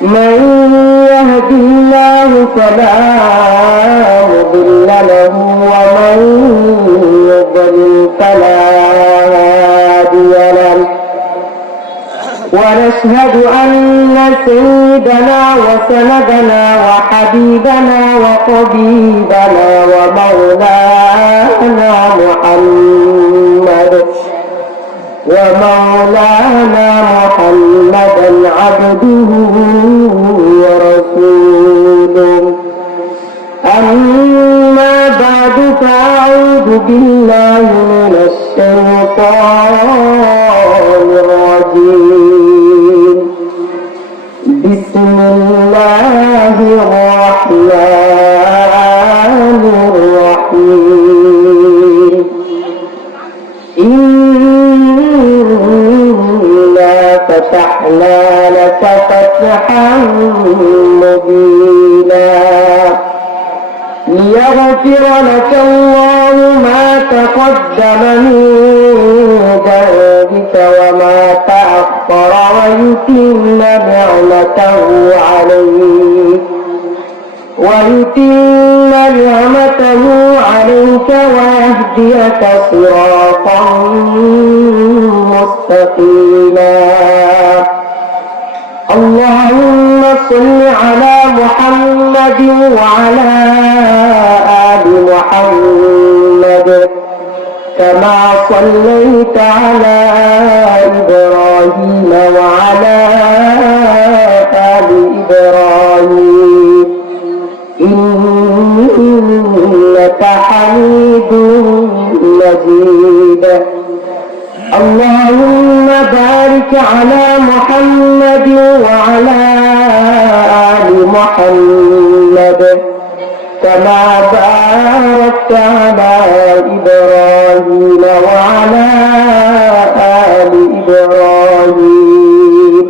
من يهد الله فلا مضل له ومن يضلل فلا هادي له ونشهد أن سيدنا وسندنا وحبيبنا وطبيبنا ومولانا محمدا عبده ورسوله. أما بعد فأعوذ بالله من الشيطان الرجيم. بسم الله الرحمن الرحيم. إنا فتحنا لك فتحا مبينا ليغفر لك الله ما تقدم من ذنبك وما تأخر ويتم نعمته عليك ويهديك صراطا مستقيما. اللهم صل على محمد وعلى آل محمد كما صليت على إبراهيم وعلى آل إبراهيم إنك حميد مجيد. اللهم بارك على محمد وعلى آل محمد كما باركت على إبراهيم وعلى آل إبراهيم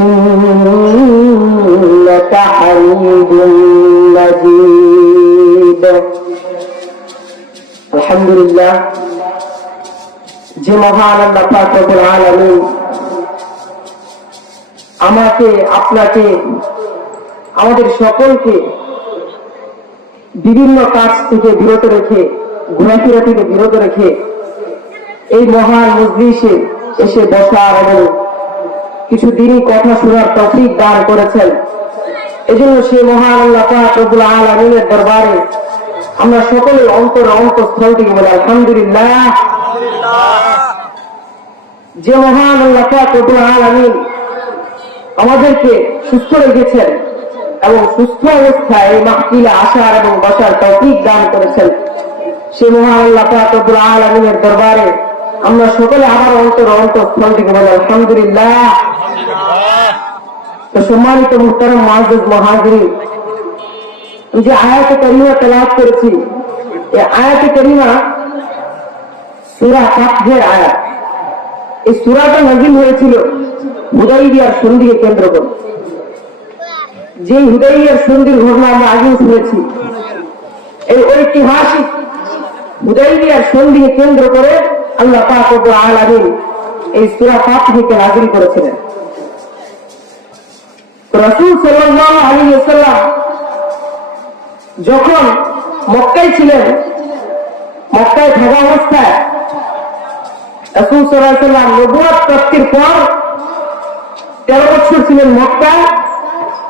إنك حميد مجيد. الحمد لله. যে মহান আল্লাহ পাক রব্বুল আলামিন আমাকে, আপনাকে, আমাদের সকলকে বিভিন্ন কাজ থেকে বিরত রেখে, ঘোরাফেরা থেকে বিরত রেখে এই মহান মজলিসে এসে বসার এবং কিছু দিনই কথা শোনার তৌফিক দান করেছেন। এজন্য সেই মহান আল্লাহ পাক রব্বুল আলামিনের দরবারে আমরা সকলে অন্তঃস্থল থেকে বলি আলহামদুলিল্লাহ। যে মহান আল্লাহ পাক রব্বুল আলামিন আমাদেরকে সুস্থ রেখেছেন এবং সুস্থ অবস্থায় এই মাহফিলে আসার এবং বসার তৌফিক দান করেছেন, সেই মহান আল্লাহ পাক রব্বুল আলামিনের দরবারে আমরা সকলে আবার অন্তঃস্থল থেকে বলি আলহামদুলিল্লাহ। তো সম্মানিত মুহতারাম মুআজ্জাজ মুহাজিরিন, যে আয়াতে কারিমা তেলাওয়াত করেছি, এই আয়াতে কারিমা সূরা ফাতহের আয়াত। এই সূরাটা নাযিল হয়েছিল হুদাইবিয়ার সন্ধিকে কেন্দ্র করে। যে হুদাইবিয়ার সন্ধির ঘটনা আমরা আগেও শুনেছি, এই ঐতিহাসিক হুদাইবিয়ার সন্ধিকে কেন্দ্র করে আল্লাহ পাক রব্বুল আলামিন এই সূরা ফাতহকে নাযিল করেছিলেন। রাসূল সাল্লাল্লাহু আলাইহি ওয়াসাল্লাম যখন মক্কায় ছিলেন, মক্কায় থাকা অবস্থায় রাসূল সাল্লাল্লাহু আলাইহি ওয়াসাল্লাম নবুয়ত প্রাপ্তির পর 13 বছর ছিলেন মক্কায়।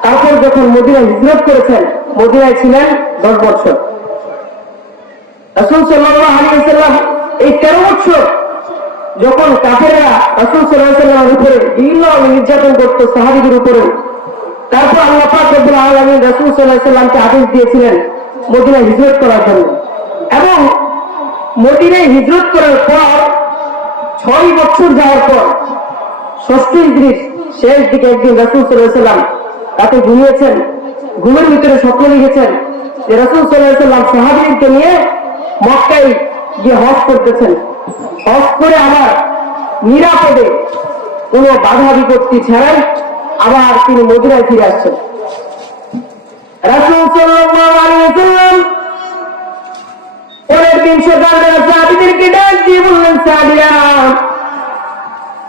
তারপর যখন মদিনায় হিজরত করেছেন, মদিনায় ছিলেন 10 বছর। রাসূল সাল্লাল্লাহু আলাইহি ওয়াসাল্লাম এই 13 বছর যখন কাফেররা রাসূল সাল্লাল্লাহু আলাইহি ওয়াসাল্লামের উপরে বিভিন্ন নির্যাতন করত, সাহাবীদের উপরে, তারপর আল্লাহ পাক রব্বুল আলামিন রাসূল সাল্লাল্লাহু আলাইহি ওয়াসাল্লামকে আদেশ দিয়েছিলেন মদিনায় হিজরত করার জন্য। এবং মদিনায় হিজরত করার পর 6 বছর যাওয়ার পর 6ষ্ঠ হিজরির শেষ দিকে একদিন রাসূল সাল্লাল্লাহু আলাইহি ওয়াসাল্লাম রাতে ঘুমিয়েছেন। ঘুমের ভিতরে স্বপ্ন দেখেছেন যে রাসূল সাল্লাল্লাহু আলাইহি ওয়াসাল্লাম সাহাবীদেরকে নিয়ে মক্কায় গিয়ে হজ করতেছেন। হজ করে আবার নিরাপদে কোনো বাধা বিপত্তি ছাড়াই আবার তিনি মদিনায় ফিরে আসছেন। রাসূল সাল্লাল্লাহু আলাইহি ওয়াসাল্লাম পরের দিন সকালে সাহাবীদেরকে ডাক দিয়ে বললেন, সাহাবীরা,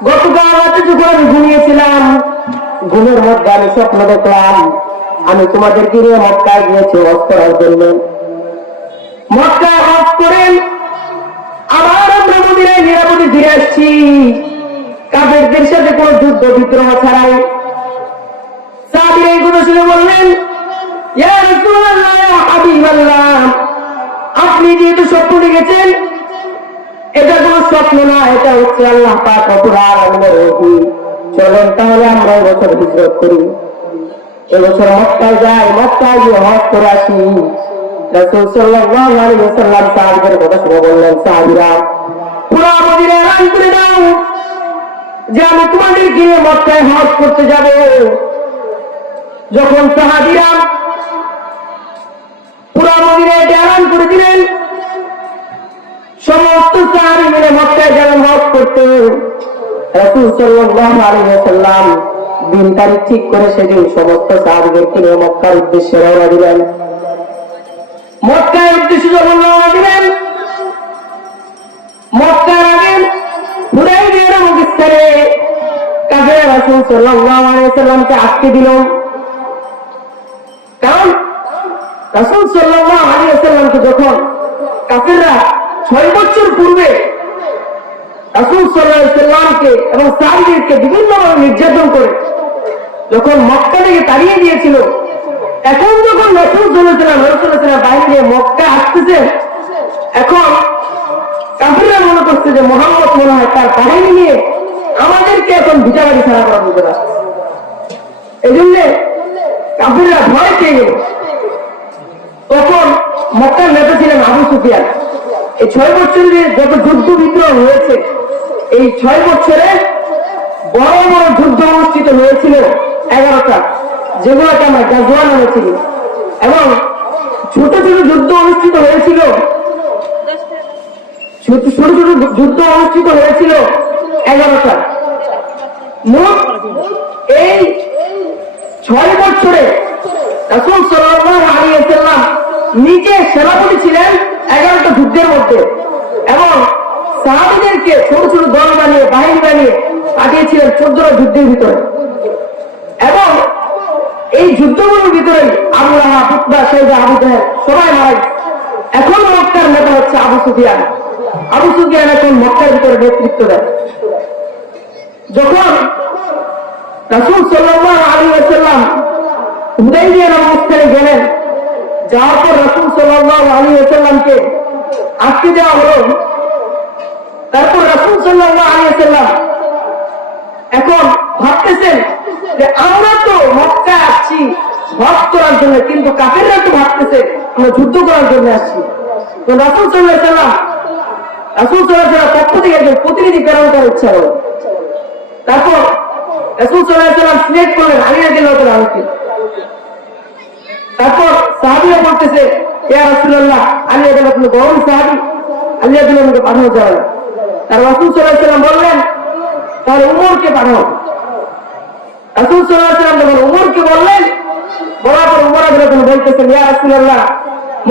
গতকাল রাতে যখন আমি ঘুমিয়েছিলাম ঘুমের মধ্যে আমি স্বপ্ন দেখলাম আমি তোমাদেরকে নিয়ে মক্কায় গিয়েছি হজ করার জন্য। মক্কায় হজ করেন আবার আমরা মদিনায় নিরাপদে ফিরে আসছি, কাফেরদের সাথে কোন যুদ্ধ বিদ্রোহ ছাড়াই। সাহাবীরা এই কথা শুনে বললেন, ইয়া রাসূলুল্লাহ, ইয়া হাবিবাল্লাহ, আপনি যেহেতু স্বপ্ন দেখেছেন, এটা কোন স্বপ্ন না, এটা হচ্ছে আল্লাহ পাক রব্বুল আলামিনের ওহী। চলেন তাহলে আমরা এবছর হিজরত করি, এবছর মক্কায় যাই, মক্কায় গিয়ে হজ করে আসি। রাসূল সাল্লাল্লাহু আলাইহি ওয়াসাল্লাম সাহাবীদের কথা শুনে বললেন, সাহাবীরা পুরো মদিনা এলান করে দাও যে আমি তোমাদের গিয়ে মক্কায় হজ করতে যাব। যখন সাহাবীরা পুরো মদিনায় এলান করে দিলেন, সমস্ত সাহাবী মিলে মক্কায় যাবেন হজ করতে। রাসূল সাল্লাল্লাহু আলাইহি ওয়াসাল্লাম দিন তারিখ ঠিক করে সেদিন সমস্ত সাহাবীদেরকে নিয়ে মক্কার উদ্দেশ্যে রওনা দিলেন। মক্কার উদ্দেশ্যে যখন রওনা দিলেন, মক্কার আগে হুদায়বিয়ার মধ্যস্থলে কাফেররা রাসূল সাল্লাল্লাহু আলাইহি ওয়াসাল্লামকে আটকে দিল। কারণ রাসূল সাল্লাল্লাহু আলাইহি ওয়াসাল্লামকে যখন কাফেররা 6 বছর পূর্বে রাসূল সাল্লাল্লাহু আলাইহি ওয়াসাল্লামকে এবং সাহাবীদেরকে বিভিন্নভাবে নির্যাতন করে যখন মক্কা থেকে তাড়িয়ে দিয়েছিল, এখন যখন রাসূল সাল্লাল্লাহু আলাইহি ওয়াসাল্লাম বাইরে মক্কা আসতেছে, এখন কাফেররা মনে করছে যে মুহাম্মদ মনে হয় তার বাহিনী নিয়ে আমাদেরকে এখন ভিটাবাড়ি ছাড়া করার মধ্যে আসছে। এই জন্য কাফেররা ভয় পেয়ে গেল। তখন মক্কার নেতা ছিলেন আবু সুফিয়ান। এই 6 বছরে যত যুদ্ধ বিদ্রোহ হয়েছে, এই 6 বছরে বড় বড় যুদ্ধ অনুষ্ঠিত হয়েছিল 11টা, যেগুলোকে আমরা গাজওয়া নামে চিনি, এবং ছোট ছোট যুদ্ধ অনুষ্ঠিত হয়েছিল, ছোট ছোট যুদ্ধ অনুষ্ঠিত হয়েছিল 11টা। মোট এই 6 বছরে রাসূল সাল্লাল্লাহু আলাইহি ওয়াসাল্লাম নিজে সেনাপতি ছিলেন 11টা যুদ্ধের মধ্যে, এবং সাহাবীদেরকে ছোট ছোট দল বানিয়ে বাহিনী বানিয়ে পাঠিয়েছিলেন 14টা যুদ্ধের ভিতরে। এবং এই যুদ্ধগুলোর ভিতরে আবু লাহাব, উতবা, শাইবা, আবু জাহেল সবাই মারা গেছে। এখন মক্কার নেতা হচ্ছে আবু সুফিয়ান। আবু সুফিয়ান এখন মক্কার ভিতরে নেতৃত্ব দেয়। যখন রাসূল সাল্লাল্লাহু আলাইহি ওয়াসাল্লাম হুদায়বিয়ার মধ্যস্থলে গেলেন, যাওয়ার পর রাসূল সাল্লাল্লাহু আলাইহি ওয়াসাল্লামকে আটকে দেওয়া হলো। তারপর রাসূল সাল্লাল্লাহু আলাইহি ওয়াসাল্লাম এখন ভাবতেছেন যে আমরা তো মক্কা আসছি হজ করার জন্য, কিন্তু কাফেররা তো ভাবতেছে আমরা যুদ্ধ করার জন্য আসছি। তো রাসূল সাল্লাল্লাহু আলাইহি ওয়াসাল্লাম পক্ষ থেকে একজন প্রতিনিধি প্রেরণ করার ইচ্ছা হলো। তারপর রাসূল সাল্লাল্লাহু আলাইহি ওয়াসাল্লাম সিলেক্ট করলেন আলী রাদিয়াল্লাহু তাআলা আনহুকে। তারপর সাহাবীরা বলতেছে, ইয়া রাসূলুল্লাহ, আলী রাদিয়াল্লাহু তাআলা গরম সাহাবী, আলী রাদিয়াল্লাহু তাআলাকে পাঠানো যাবে না। তার রাসূল সাল্লাল্লাহু আলাইহি ওয়াসাল্লাম বললেন, তাহলে উমরকে পাঠাও। রাসূল সাল্লাল্লাহু আলাইহি ওয়াসাল্লাম যখন উমরকে বললেন, বলার পর উমর রাদিয়াল্লাহু তাআলা বলতেছেন, ইয়া রাসূলুল্লাহ,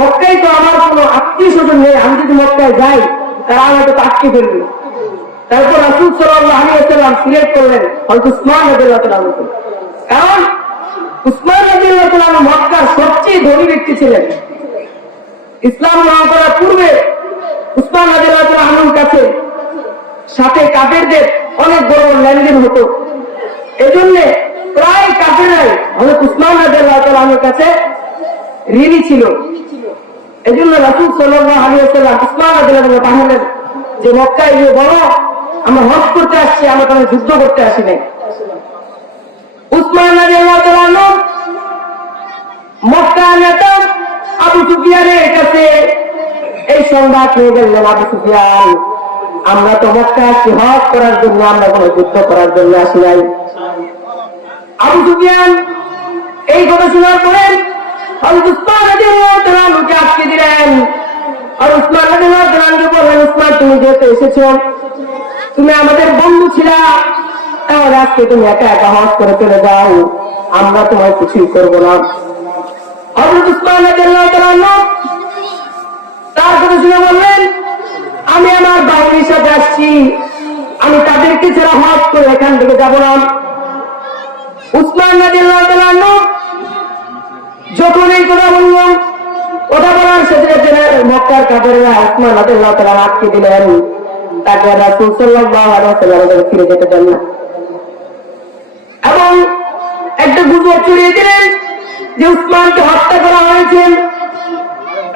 মক্কায় তো আমার কোনো আত্মীয় স্বজন নেই, আমি যদি মক্কায় যাই তারা আমাকে আটকে ফেলবে। তারপর রাসূল সাল্লাল্লাহু আলাইহি ওয়াসাল্লাম সিলেক্ট করলেন হযরত উসমান রাদিয়াল্লাহু তাআলা আনহু। কারণ উসমান রাদিয়াল্লাহু তাআলা আনহু মক্কার সবচেয়ে ধনী ব্যক্তি ছিলেন। ইসলাম গ্রহণ করার পূর্বে উসমান রাদিয়াল্লাহু তাআলা আনহুর কাছে সাথে কাফেরদের অনেক বড় বড় লেনদেন হতো। এজন্য প্রায় কাফেররাই হযরত উসমান রাদিয়াল্লাহু তাআলা আনহুর কাছে ঋণী ছিল। এজন্য রাসূল সাল্লাল্লাহু আলাইহি ওয়াসাল্লাম উসমান রাদিয়াল্লাহু তাআলা পাঠালেন যে মক্কায় গিয়ে বলো আমরা হজ করতে আসছি, আমরা কোনো যুদ্ধ করতে আসি নাই। উসমান রাদিয়াল্লাহু তাআলা আনহু মক্কার নেতা আবু সুফিয়ানের কাছে এই সংবাদ নিয়ে গেলেন, আবু সুফিয়ান, আমরা তো মক্কা আসছি হজ করার জন্য, আমরা কোনো যুদ্ধ করার জন্য আসি নাই। আবু সুফিয়ান এই কথা শোনার পরে হযরত উসমান রাদিয়াল্লাহু তাআলা আনহুকে আটকে দিলেন। আর উসমান রাদিয়াল্লাহু তাআলা আনহু বললেন, উসমান, তুমি যেহেতু এসেছো, তুমি আমাদের বন্ধু ছিলা, তাহলে আজকে তুমি একা একা হজ করে চলে যাও, আমরা তোমায় কিছুই করবো না। হযরত উসমান রাদিয়াল্লাহু তাআলা আনহু তার কথা শুনে বললেন, আমি আমার বাহিনীর সাথে আসছি, আমি তাদেরকে ছাড়া হজ করে এখান থেকে যাব না। উসমান রাদিয়াল্লাহু তাআলা আনহু যখন এই কথা বললাম, কথা বলার সাথে সাথে মক্কার কাফেররা উসমান রাদিয়াল্লাহু তাআলা আটকে দিলেন, তাকে রাসূল সাল্লাল্লাহু আলাইহি ওয়াসাল্লাম ফিরে যেতে দেন না, এবং একটা গুজব ছড়িয়ে দিলেন যে উসমানকে হত্যা করা হয়েছে।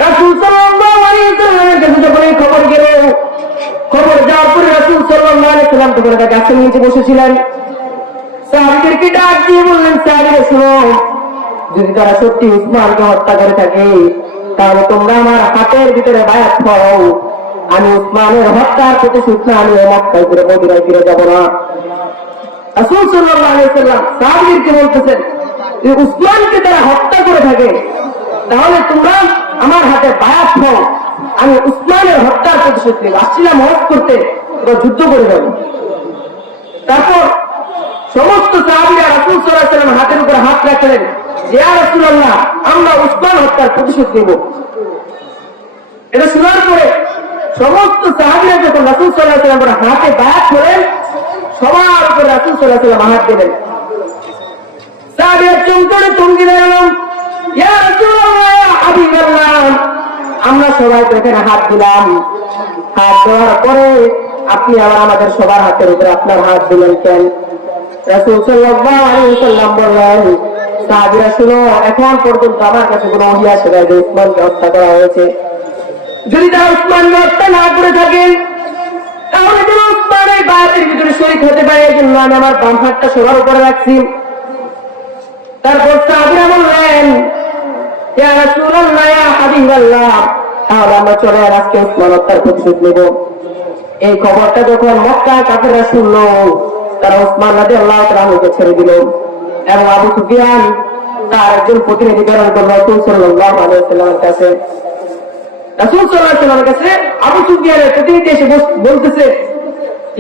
রাসূল সাল্লাল্লাহু আলাইহি ওয়াসাল্লামের কাছে যখন এই খবর গেল, খবর যাওয়ার পরে রাসূল সাল্লাল্লাহু আলাইহি ওয়াসাল্লাম তখন একটা গাছের নিচে বসেছিলেন, সাহাবীদেরকে ডাক দিয়ে বললেন, সাহাবীরা শুনো, যদি তারা সত্যি উসমানকে হত্যা করে থাকে তাহলে তোমরা আমার হাতের ভিতরে বায়াত করো, আমি উসমানের হত্যার প্রতিশোধ না আমি মক্কায় ফিরে মদিনায় ফিরে যাব না। রাসূল সাল্লাল্লাহু আলাইহি ওয়াসাল্লাম সাহাবীদেরকে বলতেছেন, যদি উসমানকে তারা হত্যা করে থাকে তাহলে তোমরা আমার হাতে বায়াত হও, আমি উসমানের হত্যার প্রতিশোধ নেব, আসছিলাম হজ করতে, এবার যুদ্ধ করে যাব। তারপর সমস্ত সাহাবীরা রাসূল সাল্লাল্লাহু আলাইহি ওয়াসাল্লামের হাতের উপর হাত রাখলেন, ইয়া রাসূলুল্লাহ, আমরা উসমান হত্যার প্রতিশোধ নেব। এটা শোনার পরে সমস্ত সাহাবীরা যখন রাসূল সাল্লাল্লাহু আলাইহি ওয়াসাল্লামের হাতে বায়াত করেন, সবার উপর রাসূল সাল্লাল্লাহু আলাইহি ওয়াসাল্লাম হাত দিলেন। সাহাবীরা চমকে চমকে দাঁড়ালেন, ইয়া রাসূলুল্লাহ, ইয়া হাবিবাল্লাহ, আমরা সবাই তো এখানে হাত দিলাম, হাত দেওয়ার পরে আপনি আবার আমাদের সবার হাতের উপরে আপনার হাত দিলেন কেন? রাসূল সাল্লাল্লাহু আলাইহি ওয়াসাল্লাম বললেন, সাহাবীরা শুনো, এখন পর্যন্ত আমার কাছে কোনো ওহী আসে নাই যে উসমানকে হত্যা করা হয়েছে। যদি তারা উসমানকে হত্যা না করে থাকেন তাহলে যেন উসমান এই বায়াতের ভিতরে শরীক হতে পারে, এই জন্য আমি আমার বাম হাতটা সবার উপরে রাখছি। তারপর সাহাবীরা বললেন, ইয়া রাসূলুল্লাহ, ইয়া হাবিবাল্লাহ, তাহলে আমরা চলে আজকে উসমান হত্যার প্রতিশোধ নেব। এই খবরটা যখন মক্কার কাফেররা শুনলো, তারা উসমান রাদিয়াল্লাহু তাআলা আনহুকে ছেড়ে দিল, এবং আবু সুফিয়ান তার একজন প্রতিনিধি প্রেরণ করল রাসূল সাল্লাল্লাহু আলাইহি ওয়াসাল্লামের কাছে। রাসূল সাল্লাল্লাহু আলাইহি ওয়াসাল্লামের কাছে আবু সুফিয়ানের প্রতিনিধি এসে বলতেছে,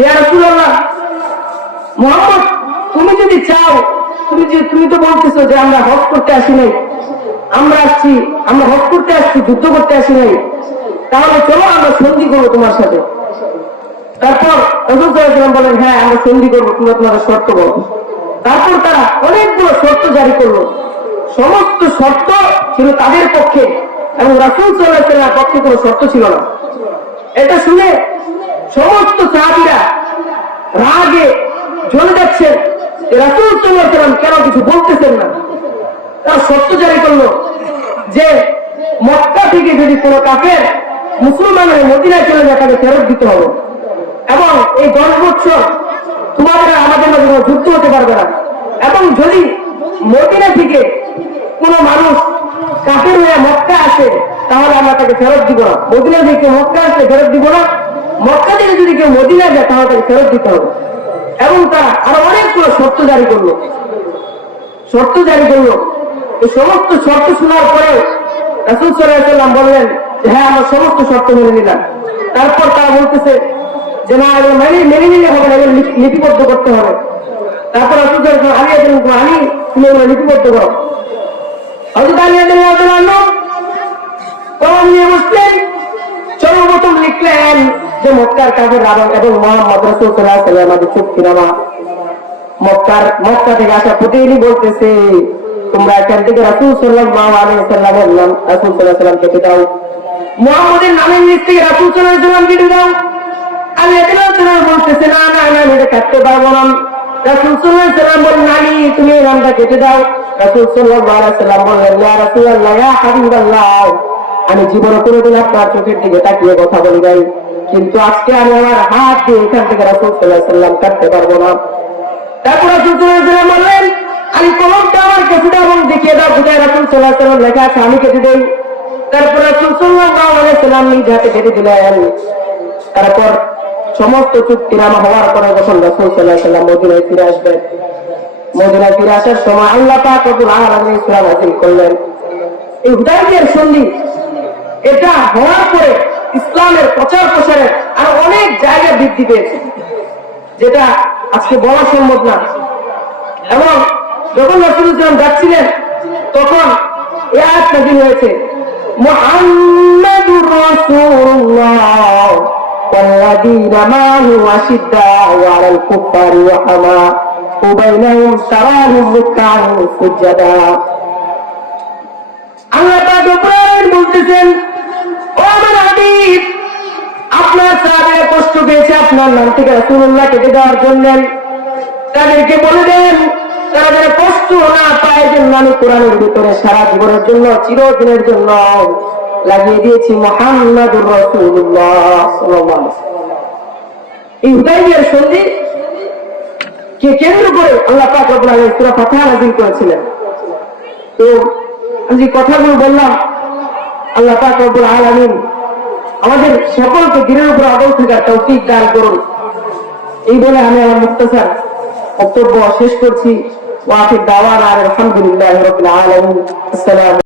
ইয়া রাসূলুল্লাহ, মুহাম্মদ তুমি যদি চাও, তুমি তো বলতেছো যে আমরা হজ করতে আসি নাই, আমরা হজ করতে আসছি, যুদ্ধ করতে আসি নাই, তাহলে চলো আমরা সন্ধি করবো তোমার সাথে। তারপর রাসূল সাল্লাল্লাহু আলাইহি ওয়াসাল্লাম বলেন, হ্যাঁ আমরা সন্ধি করবো, তোমরা তোমাদের শর্ত বলো। তারপর তারা অনেকগুলো শর্ত জারি করলো, সমস্ত শর্ত ছিল তাদের পক্ষে এবং রাসূল সাল্লাল্লাহু আলাইহি ওয়াসাল্লামের পক্ষে কোনো শর্ত ছিল না। এটা শুনে সমস্ত সাহাবীরা রাগে জ্বলে যাচ্ছে, রাসূল সাল্লাল্লাহু আলাইহি ওয়াসাল্লাম কেন কিছু বলতেছেন না। তারা শর্ত জারি করলো যে মক্কা থেকে যদি কোনো কাফের মুসলমান হয়ে মদিনায় চলে যায় তাকে ফেরত দিতে হবে, এবং এই 10 বছর তোমাদের আমাদের মাঝে কোনো যুদ্ধ হতে পারবে না, এবং যদি মদিনা থেকে কোনো মানুষ কাফের হয়ে মক্কা আসে তাহলে আমরা তাকে ফেরত দিব না, মদিনা থেকে মক্কা আসলে ফেরত দিব না, মক্কা থেকে যদি কেউ মদিনা যায় তাহলে তাকে ফেরত দিতে হবে। এবং তারা আরো অনেকগুলো শর্ত জারি করলো। এই সমস্ত শর্ত শোনার পরে রাসূল সাল্লাল্লাহু আলাইহি ওয়াসাল্লাম বললেন, হ্যাঁ আমরা সমস্ত শর্ত মেনে নিলাম। তারপর তারা বলতেছে যে না, মেনে নিলে হবে না, লিপিবদ্ধ করতে হবে। তারপর রাসূল সাল্লাল্লাহু আলাইহি ওয়াসাল্লাম তুমি এগুলো লিপিবদ্ধ করো। হযরত আলী রাদিয়াল্লাহু তাআলা আনহু কলম নিয়ে বসলেন, সর্বপ্রথম লিখলেন যে মক্কার কাফেররা এবং মুহাম্মদ রাসূল সাল্লাল্লাহু আলাইহি ওয়াসাল্লামের চুক্তিনামা। মক্কা থেকে আসা প্রতিনিধি বলতেছে, তোমরা এখান থেকে রাসূল সাল্লাল্লাহু আলাইহি ওয়াসাল্লামের নাম রাসূল সাল্লাল্লাহু আলাইহি ওয়াসাল্লাম কেটে দাও, মুহাম্মদের নামের নিচ থেকে রাসূল সাল্লাল্লাহু আলাইহি ওয়াসাল্লাম কেটে দাও। আলী রাদিয়াল্লাহু তাআলা বলতেছে, না না না, এটা কাটতে পারবো না। রাসূল সাল্লাল্লাহু আলাইহি ওয়াসাল্লাম বললেন, আলী তুমি এই নামটা কেটে দাও। রাসূল সাল্লাল্লাহু আলাইহি ওয়াসাল্লাম বললেন, ইয়া রাসূলুল্লাহ, ইয়া হাবিবাল্লাহ, আমি জীবনে কোনোদিন আপনার চোখের দিকে তাকিয়ে কথা বলি নাই, কিন্তু আজকে আমি আমার হাত দিয়ে এখান থেকে রাসূল সাল্লাল্লাহু আলাইহি ওয়াসাল্লাম কাটতে পারবো না। তারপর রাসূল সাল্লাল্লাহু আলাইহি ওয়াসাল্লাম বললেন, আলী কলমটা আমার কেটে দাও এবং দেখিয়ে দাও কোথায় রাসূল সাল্লাল্লাহু আলাইহি ওয়াসাল্লাম লেখা আছে, আমি কেটে দেই। তারপর রাসূল সাল্লাল্লাহু আলাইহি ওয়াসাল্লাম নিজ হাতে কেটে দিলেন। তারপর সমস্ত চুক্তিনামা হওয়ার পরে যখন রাসূল সাল্লাল্লাহু আলাইহি ওয়াসাল্লাম মদিনায় ফিরে আসবেন, মদিনায় ফিরে আসার সময় আল্লাহ পাক রব্বুল আলামিন সূরা নাযিল করলেন। এই হুদায়বিয়ার সন্ধি এটা হওয়ার পরে ইসলামের প্রচার প্রসারের আরো অনেক জায়গা বৃদ্ধি পেয়েছে, যেটা আজকে বলা সম্ভব না। এবং যখন রাসূল সাল্লাল্লাহু আলাইহি ওয়াসাল্লাম যাচ্ছিলেন তখন এই আয়াত নাযিল হয়েছে, মুহাম্মাদুর রাসূলুল্লাহ ওয়াল্লাযীনা মা'আহু আশিদ্দাউ আলাল কুফারি রাহমা بينهم تراهم ركعا سجدا আল্লাহ পাক উপরে বলতেছেন ও আমার হাবিব আপনার সাহাবীরা কষ্ট পেয়েছে আপনার নাম থেকে রাসূলুল্লাহ কেটে দেওয়ার জন্য তাদেরকে বলে দেন তারা যেন কষ্ট না পায় জন্য আমি কোরআনের ভিতরে সারা জীবনের জন্য চিরদিনের জন্য লাগিয়ে দিয়েছি মুহাম্মাদুর রাসূলুল্লাহ সাল্লাল্লাহু আলাইহি ওয়াসাল্লাম। এই হুদাইবিয়ার সন্ধি কে কেন্দ্র করে আল্লাহ পাক রব্বুল আলামিন সূরা ফাতিহা নাযিল করেছিলেন। তো আমি যে কথাগুলো বললাম আল্লাহ পাক রব্বুল আলামিন আমাদের সকলকে দিনের উপর অটল থাকার তৌফিক দান করুন। এই বলে আমি আমার মুখতাসার বক্তব্য শেষ করছি। ওয়া আখির দাওয়ানা আলহামদুলিল্লাহি রাব্বিল আলামিন। আসসালামু